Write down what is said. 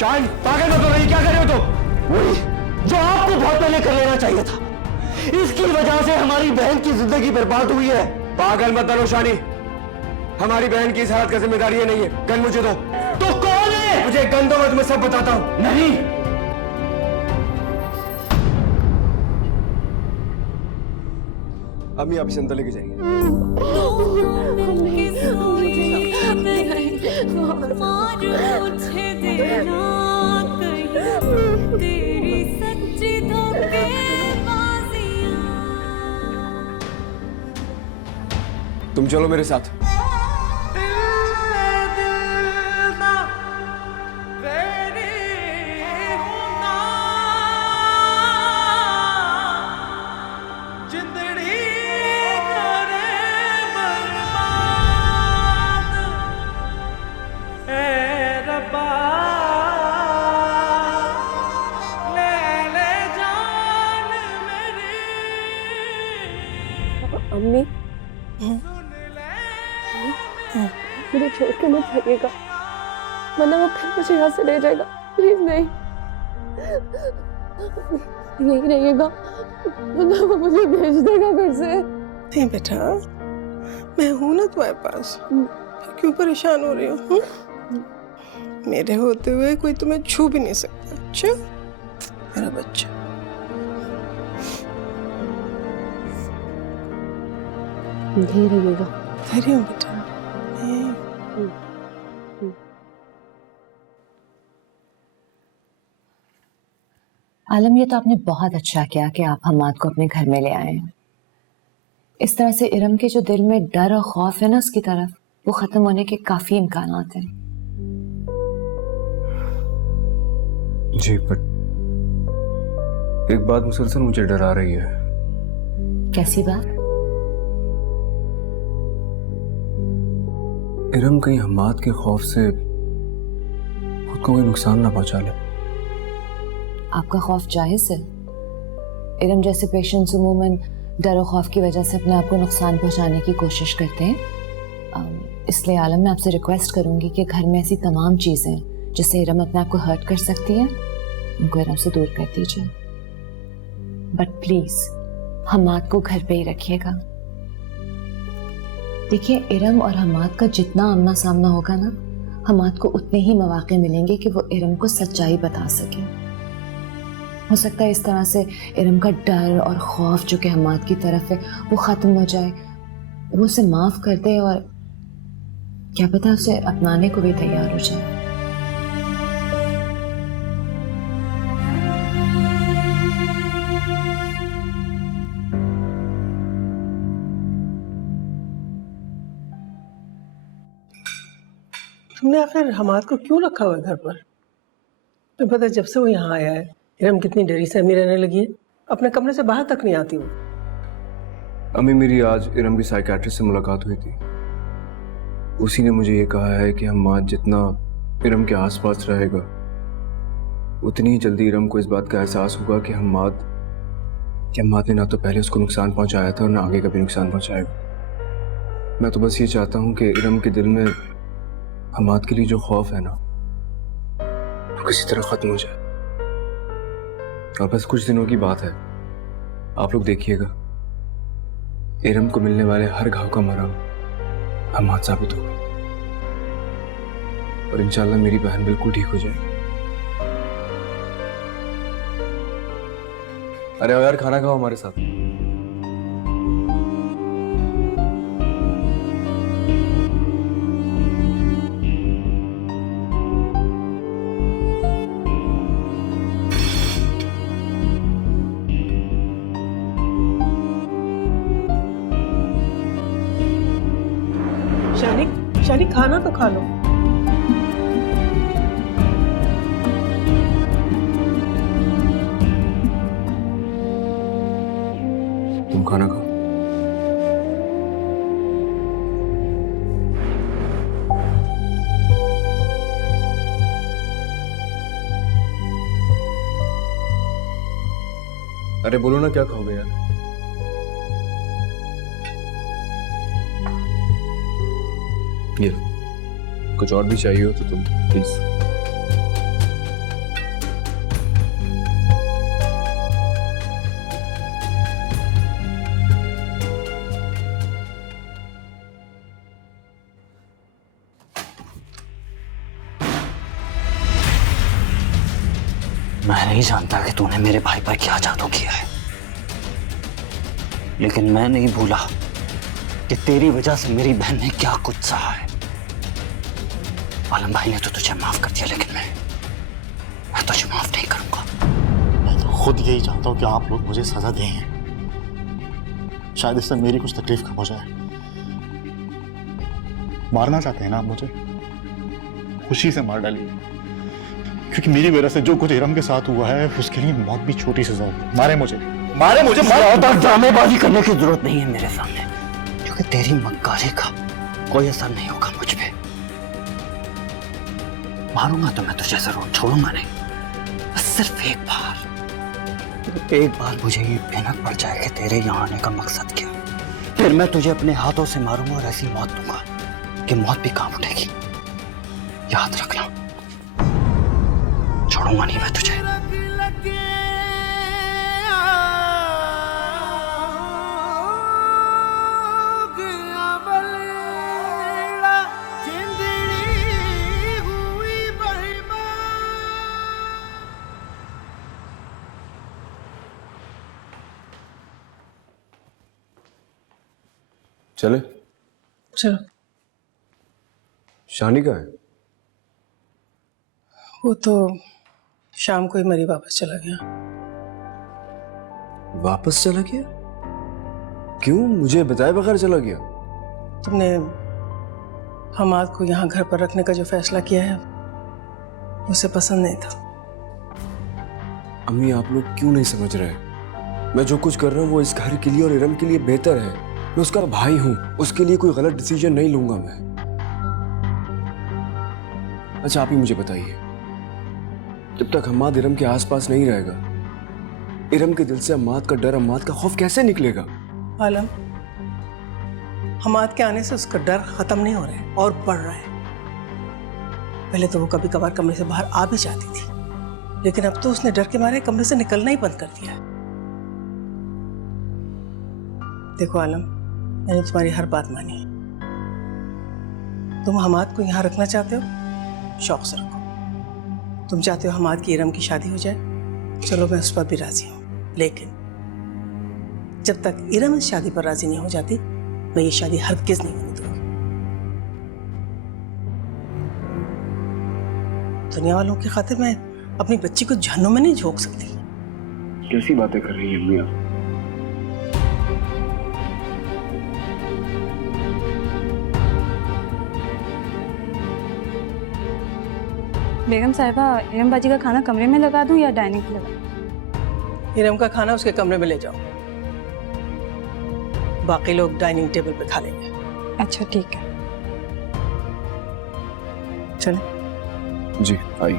शान, पागल मत हो रही, क्या कर रहे हो तुम? वही जो आपको बहुत पहले कर लेना चाहिए था। इसकी वजह से हमारी बहन की जिंदगी बर्बाद हुई है। पागल मत बनो शानी, हमारी बहन की इस हालत का जिम्मेदारी ये नहीं है। गन मुझे दो। तो कौन है? मुझे गन दो, मैं तुम्हें सब बताता हूं। नहीं, अम्मी आप इसे अंदर लेके जाएंगे। तुम चलो मेरे साथ। अम्मी, मुझे छोड़ के मत जाइएगा, वरना वो फिर मुझे यहाँ से ले जाएगा। प्लीज नहीं, यही रहिएगा, वरना वो मुझे भेज देगा घर से। नहीं बेटा, मैं हूं ना तुम्हारे पास, क्यों परेशान हो रही हो? मेरे होते हुए कोई तुम्हें छू भी नहीं सकता। अच्छा मेरा बच्चा। यही रहिएगा। धैर्य हो बेटा। आलम, ये तो आपने बहुत अच्छा किया कि आप हमाद को अपने घर में ले आए। इस तरह से इरम के जो दिल में डर और खौफ है ना उसकी तरफ, वो खत्म होने के काफी इम्कान हैं। जी, पर एक बात मुसलसल मुझे डरा रही है। कैसी बात? इरम कहीं हमाद के खौफ से खुद को कोई नुकसान ना पहुंचा ले। आपका खौफ जायज है। इरम जैसे पेशेंट्स अमूमन डर और खौफ की वजह से अपने आप को नुकसान पहुंचाने की कोशिश करते हैं। इसलिए आलम, मैं आपसे रिक्वेस्ट करूंगी कि घर में ऐसी तमाम चीजें जिससे इरम अपने आप को हर्ट कर सकती है, उनको इरम से दूर कर दीजिए। बट प्लीज हमाद को घर पे ही रखिएगा। देखिए, इरम और हमाद का जितना आमना सामना होगा ना, हमाद को उतने ही मौके मिलेंगे कि वो इरम को सच्चाई बता सके। हो सकता है इस तरह से इरम का डर और खौफ जो कि हमाद की तरफ है वो खत्म हो जाए, वो उसे माफ कर दे और क्या पता उसे अपनाने को भी तैयार हो जाए। तुमने आखिर हमाद को क्यों रखा हुआ है घर पर? तुम्हें पता है जब से वो यहाँ आया है इरम कितनी डरी सहमी रहने लगी है, अपने कमरे से बाहर तक नहीं आती वो। अम्मी, मेरी आज इरम की साइकियाट्रिस्ट से मुलाकात हुई थी। उसी ने मुझे ये कहा है कि हमाद जितना इरम के आसपास रहेगा उतनी ही जल्दी इरम को इस बात का एहसास होगा कि हमाद ने ना तो पहले उसको नुकसान पहुंचाया था और ना आगे कभी नुकसान पहुंचाएगा। मैं तो बस ये चाहता हूँ कि इरम के दिल में हमाद के लिए जो खौफ है ना वो किसी तरह खत्म हो जाए। और बस कुछ दिनों की बात है, आप लोग देखिएगा, इरम को मिलने वाले हर घाव का मरहम हमाद साबित होगा और इंशाल्लाह मेरी बहन बिल्कुल ठीक हो जाएगी। अरे यार, खाना खाओ हमारे साथ। शानी खाना तो खा लो। तुम खाना खाओ। अरे बोलो ना, क्या खाओगे यार? ये लो। कुछ और भी चाहिए हो तो तुम प्लीज। मैं नहीं जानता कि तूने मेरे भाई पर क्या जादू किया है, लेकिन मैं नहीं भूला कि तेरी वजह से मेरी बहन ने क्या कुछ सहा है। आलम भाई ने तो तुझे माफ कर दिया, लेकिन मैं तुझे माफ नहीं करूंगा। मैं तो खुद यही चाहता हूँ कि आप लोग मुझे सजा दें, शायद इससे मेरी कुछ तकलीफ कम हो जाए। मारना चाहते हैं ना आप मुझे, खुशी से मार डालिए, क्योंकि मेरी वजह से जो कुछ इरम के साथ हुआ है उसके लिए मौत भी छोटी सजा होगी। मारे मुझे, मारे मुझे, ज्यादा ड्रामेबाजी करने की जरूरत नहीं है मेरे सामने, क्योंकि तेरी मक्कारी का कोई असर नहीं होगा मुझ पे। मारूंगा तो मैं तुझे जरूर, छोड़ूंगा नहीं। बस सिर्फ एक बार मुझे ये भनक पड़ जाए कि तेरे यहाँ आने का मकसद क्या है, फिर मैं तुझे अपने हाथों से मारूंगा और ऐसी मौत दूंगा कि मौत भी काम उठेगी। याद रखना, छोड़ूंगा नहीं मैं तुझे। चले? चलो। शानी का है? वो तो शाम को ही मरी वापस चला गया। वापस चला गया? क्यों, मुझे बताए बगैर चला गया? तुमने हमाद को यहाँ घर पर रखने का जो फैसला किया है उसे पसंद नहीं था। अम्मी, आप लोग क्यों नहीं समझ रहे? मैं जो कुछ कर रहा हूँ वो इस घर के लिए और इरम के लिए बेहतर है। मैं उसका भाई हूँ, उसके लिए कोई गलत डिसीजन नहीं लूंगा मैं। अच्छा, आप ही मुझे बताइए, जब तक हमाद इरम के आसपास नहीं रहेगा, इरम के दिल से हमाद का डर, हमाद का खौफ कैसे निकलेगा? आलम, हमाद के आने से उसका डर खत्म नहीं हो रहा है और बढ़ रहा है। पहले तो वो कभी कभार कमरे से बाहर आ भी जाती थी, लेकिन अब तो उसने डर के मारे कमरे से निकलना ही बंद कर दिया है। देखो आलम, मैंने तुम्हारी हर बात मानी। तुम हमाद को यहाँ रखना चाहते हो, शौक से रखो। तुम चाहते हो हमाद की इरम की शादी हो जाए, चलो मैं उस पर भी राजी हूँ, लेकिन जब तक इरम इस शादी पर राजी नहीं हो जाती, मैं ये शादी हरगिज़ नहीं होने दूंगी। दुनिया वालों की खातिर मैं अपनी बच्ची को जहन्नुम में नहीं झोंक सकती। कैसी बातें कर रही हैं अम्मी आप? बेगम साहिबा, इरम बाजी का खाना कमरे में लगा दूं या डाइनिंग पे लगा? इरम का खाना उसके कमरे में ले जाओ, बाकी लोग डाइनिंग टेबल पे खा लेंगे। अच्छा ठीक है। चले। जी, आई।